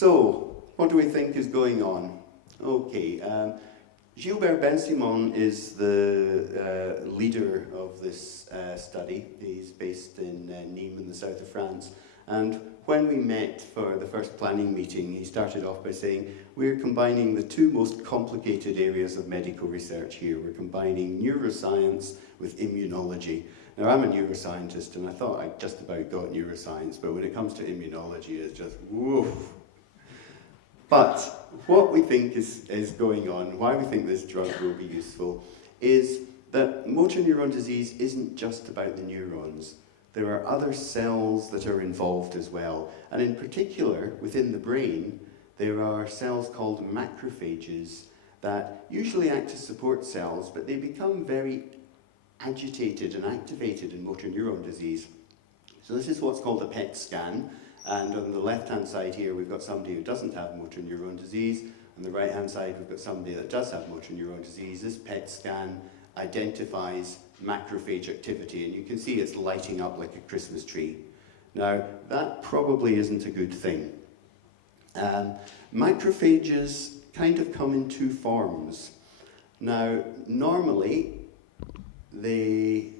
So, what do we think is going on? Okay, Gilbert Ben-Simon is the leader of this study. He's based in Nîmes in the south of France. And when we met for the first planning meeting, he started off by saying, we're combining the two most complicated areas of medical research here. We're combining neuroscience with immunology. Now, I'm a neuroscientist, and I thought I just about got neuroscience, but when it comes to immunology, it's just, woof. But what we think is going on, why we think this drug will be useful, is that motor neuron disease isn't just about the neurons. There are other cells that are involved as well. And in particular, within the brain, there are cells called macrophages that usually act as support cells, but they become very agitated and activated in motor neuron disease. So this is what's called a PET scan. And on the left-hand side here, we've got somebody who doesn't have motor neuron disease. On the right-hand side, we've got somebody that does have motor neuron disease. This PET scan identifies macrophage activity, and you can see it's lighting up like a Christmas tree. Now, that probably isn't a good thing. Macrophages kind of come in two forms. Now, normally, they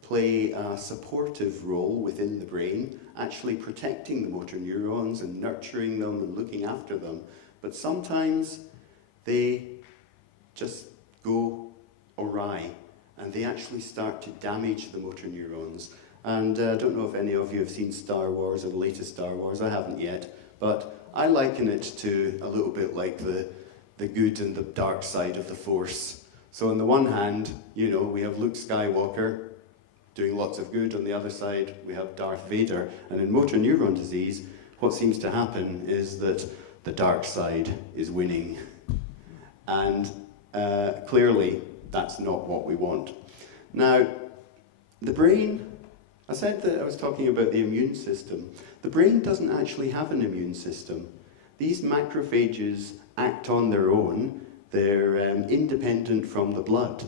play a supportive role within the brain, actually protecting the motor neurons and nurturing them and looking after them. But sometimes they just go awry and they actually start to damage the motor neurons. And I don't know if any of you have seen Star Wars or the latest Star Wars. I haven't yet, but I liken it to a little bit like the good and the dark side of the Force. So on the one hand, you know, we have Luke Skywalker doing lots of good. On the other side, we have Darth Vader. And in motor neuron disease, what seems to happen is that the dark side is winning. And clearly, that's not what we want. Now, the brain, I said that I was talking about the immune system. The brain doesn't actually have an immune system. These macrophages act on their own. They're independent from the blood.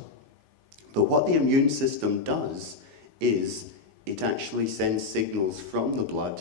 But what the immune system does is it actually sends signals from the blood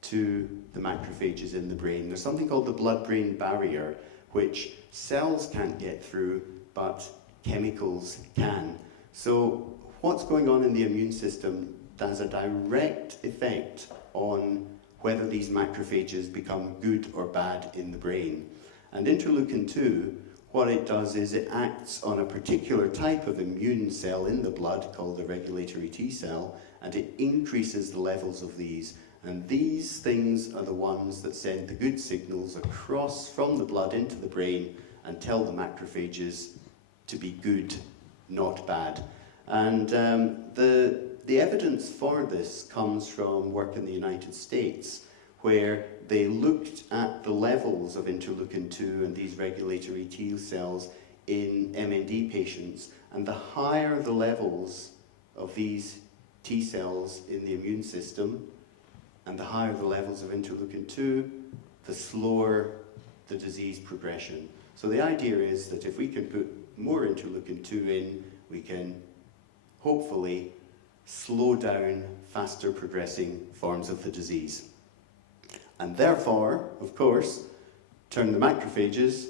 to the macrophages in the brain. There's something called the blood-brain barrier, which cells can't get through, but chemicals can. So what's going on in the immune system has a direct effect on whether these macrophages become good or bad in the brain. And interleukin-2, what it does is it acts on a particular type of immune cell in the blood called the regulatory T cell, and it increases the levels of these. And these things are the ones that send the good signals across from the blood into the brain and tell the macrophages to be good, not bad. And the evidence for this comes from work in the United States, where they looked at the levels of interleukin-2 and these regulatory T cells in MND patients, and the higher the levels of these T cells in the immune system, and the higher the levels of interleukin-2, the slower the disease progression. So the idea is that if we can put more interleukin-2 in, we can hopefully slow down faster progressing forms of the disease. And therefore, of course, turn the macrophages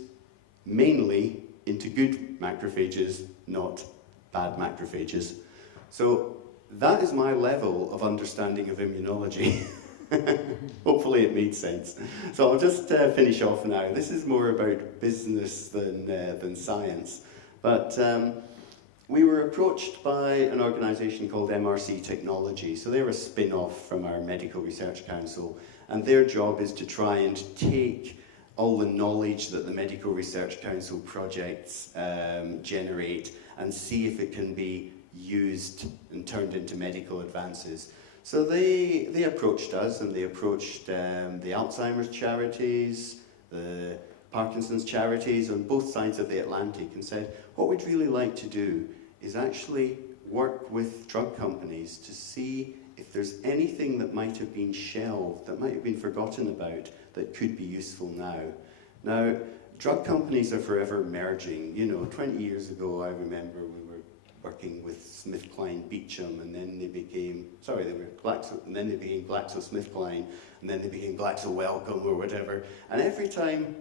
mainly into good macrophages, not bad macrophages. So that is my level of understanding of immunology. Hopefully it made sense. So I'll just finish off now. This is more about business than science. But we were approached by an organisation called MRC Technology. So they're a spin-off from our Medical Research Council. And their job is to try and take all the knowledge that the Medical Research Council projects generate and see if it can be used and turned into medical advances. So they approached us, and they approached the Alzheimer's charities, the Parkinson's charities on both sides of the Atlantic, and said, what we'd really like to do is actually work with drug companies to see if there's anything that might have been shelved, that might have been forgotten about, that could be useful now. Now, drug companies are forever merging. You know, 20 years ago, I remember we were working with SmithKline Beecham, and then they became, sorry, they were Glaxo, and then they became GlaxoSmithKline, and then they became Glaxo Wellcome or whatever. And every time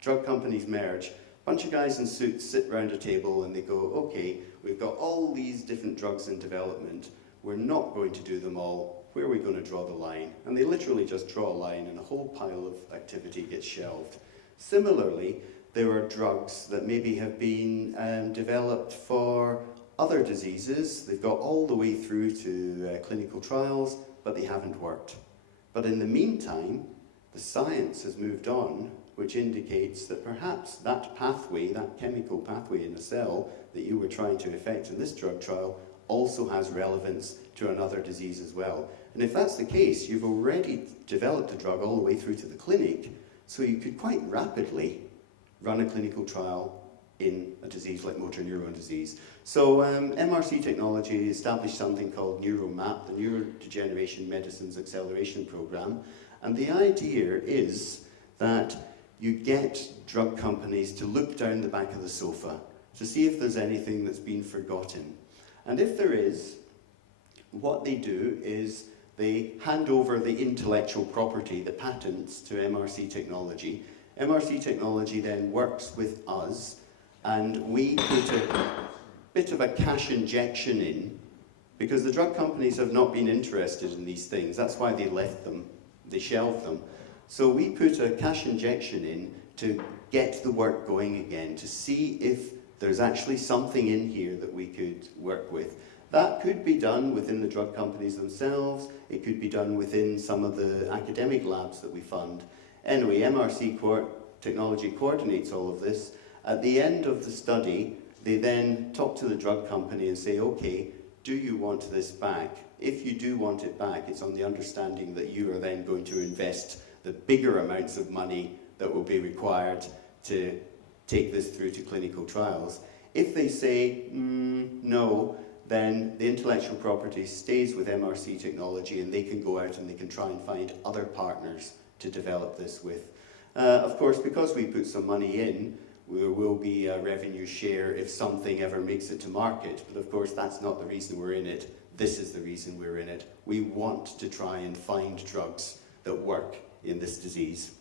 drug companies merge, a bunch of guys in suits sit around a table and they go, okay, we've got all these different drugs in development, we're not going to do them all, where are we going to draw the line? And they literally just draw a line and a whole pile of activity gets shelved. Similarly, there are drugs that maybe have been developed for other diseases. They've got all the way through to clinical trials, but they haven't worked. But in the meantime, the science has moved on, which indicates that perhaps that pathway, that chemical pathway in a cell that you were trying to affect in this drug trial also has relevance to another disease as well. And if that's the case, you've already developed a drug all the way through to the clinic, so you could quite rapidly run a clinical trial in a disease like motor neuron disease. So MRC Technology established something called NeuroMap, the Neurodegeneration Medicines Acceleration Program, and the idea is that you get drug companies to look down the back of the sofa to see if there's anything that's been forgotten. And if there is, what they do is they hand over the intellectual property, the patents, to MRC Technology. MRC Technology then works with us, and we put a bit of a cash injection in, because the drug companies have not been interested in these things. That's why they left them, they shelved them. So we put a cash injection in to get the work going again, to see if there's actually something in here that we could work with. That could be done within the drug companies themselves. It could be done within some of the academic labs that we fund. Anyway, MRC Technology coordinates all of this. At the end of the study, they then talk to the drug company and say, okay, do you want this back? If you do want it back, it's on the understanding that you are then going to invest the bigger amounts of money that will be required to take this through to clinical trials. If they say no, then the intellectual property stays with MRC Technology, and they can go out and they can try and find other partners to develop this with. Of course, because we put some money in, there will be a revenue share if something ever makes it to market. But of course, that's not the reason we're in it. This is the reason we're in it. We want to try and find drugs that work in this disease.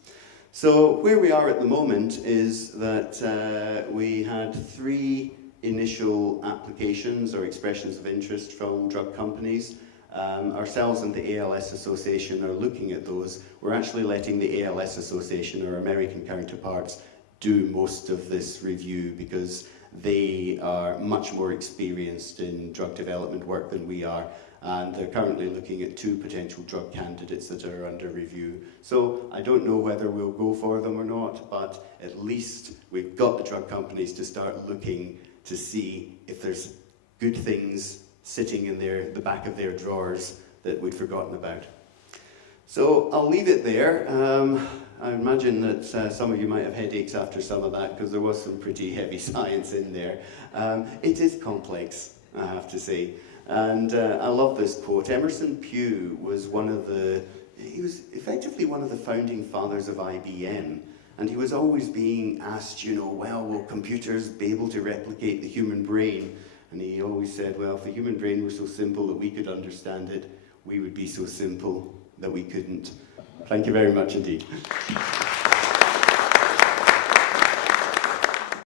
So where we are at the moment is that we had 3 initial applications or expressions of interest from drug companies. Ourselves and the ALS Association are looking at those. We're actually letting the ALS Association, our American counterparts, do most of this review because they are much more experienced in drug development work than we are, and they're currently looking at 2 potential drug candidates that are under review. So I don't know whether we'll go for them or not, but at least we've got the drug companies to start looking to see if there's good things sitting in the back of their drawers that we'd forgotten about. So I'll leave it there. I imagine that some of you might have headaches after some of that, because there was some pretty heavy science in there. It is complex, I have to say. And I love this quote. Emerson Pugh was he was effectively one of the founding fathers of IBM. And he was always being asked, well, will computers be able to replicate the human brain? And he always said, well, if the human brain were so simple that we could understand it, we would be so simple that we couldn't. Thank you very much indeed.